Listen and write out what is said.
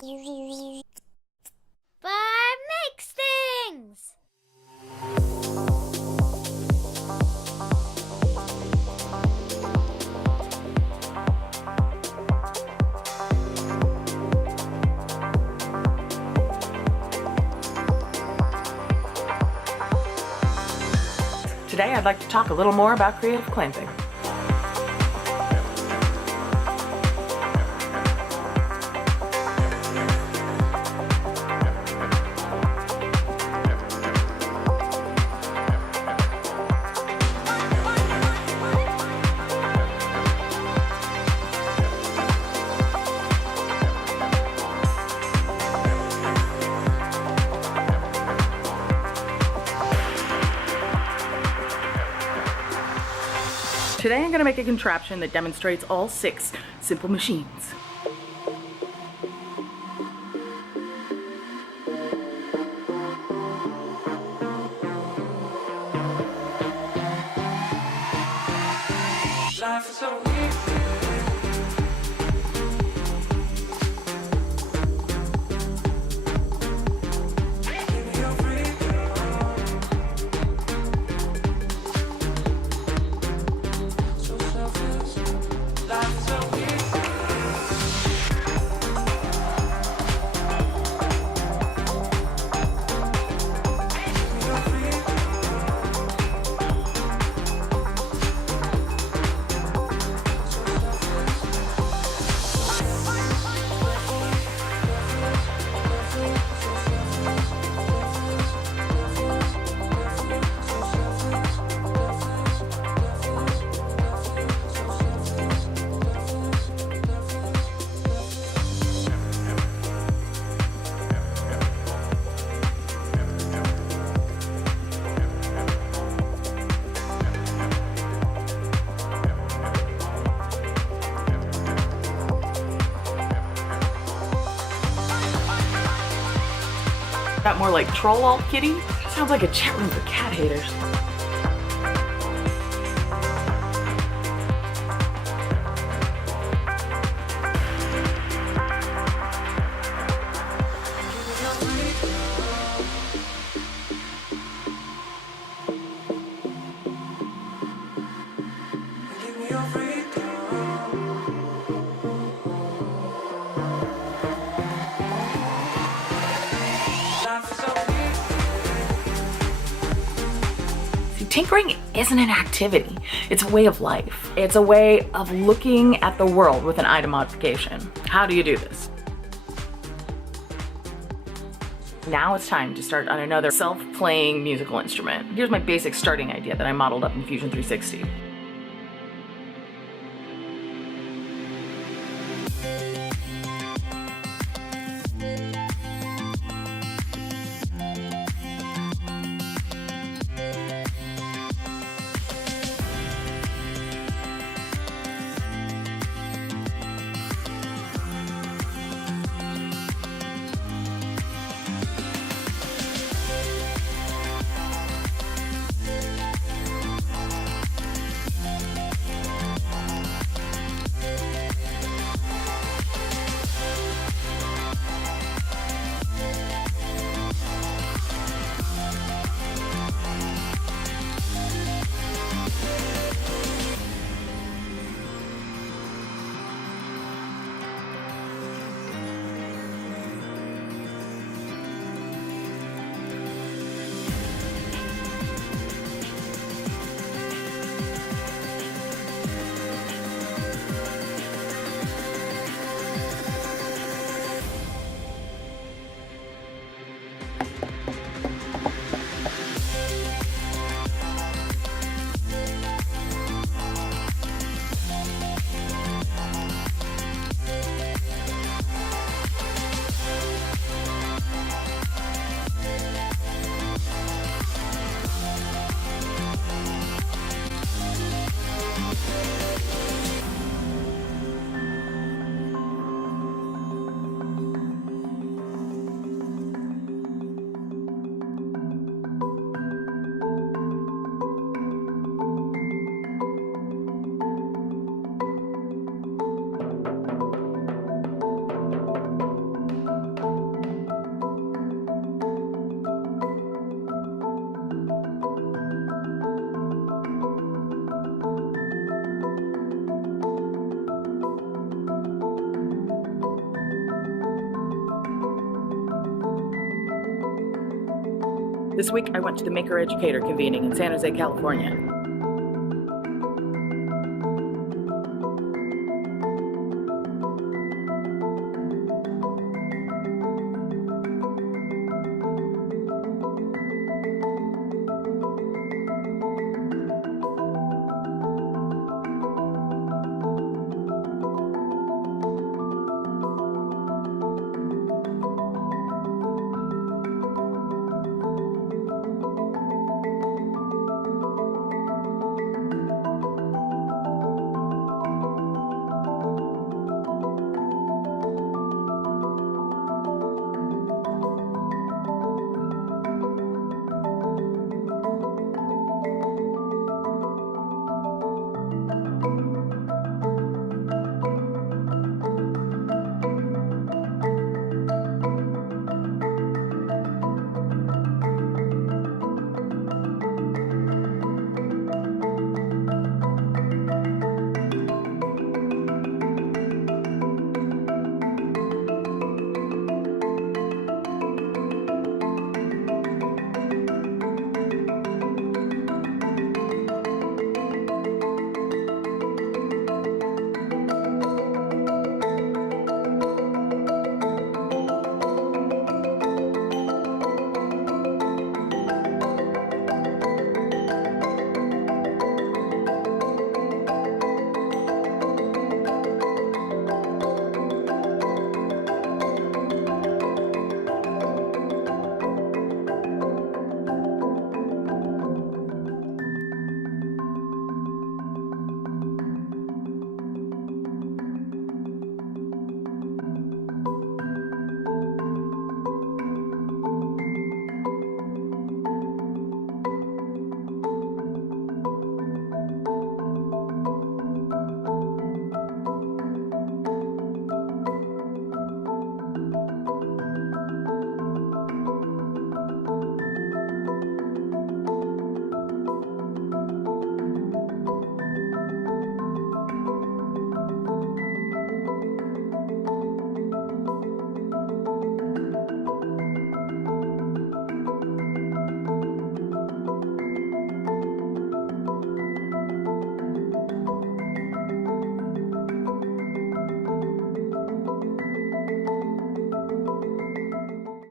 Barb Makes Things! Today I'd like to talk a little more about creative clamping. Today I'm going to make a contraption that demonstrates all 6 simple machines. Life is so easy. Give me your freedom. So selfless. Life is so easy. Give me your freedom. Got more like troll alt kitty? Sounds like a chat room for cat haters. Give me your freedom. Life is so easy. See, tinkering isn't an activity, it's a way of life. It's a way of looking at the world with an item modification. How do you do this? Now it's time to start on another self-playing musical instrument. Here's my basic starting idea that I modeled up in Fusion 360. This week I went to the Maker Educator convening in San Jose, California.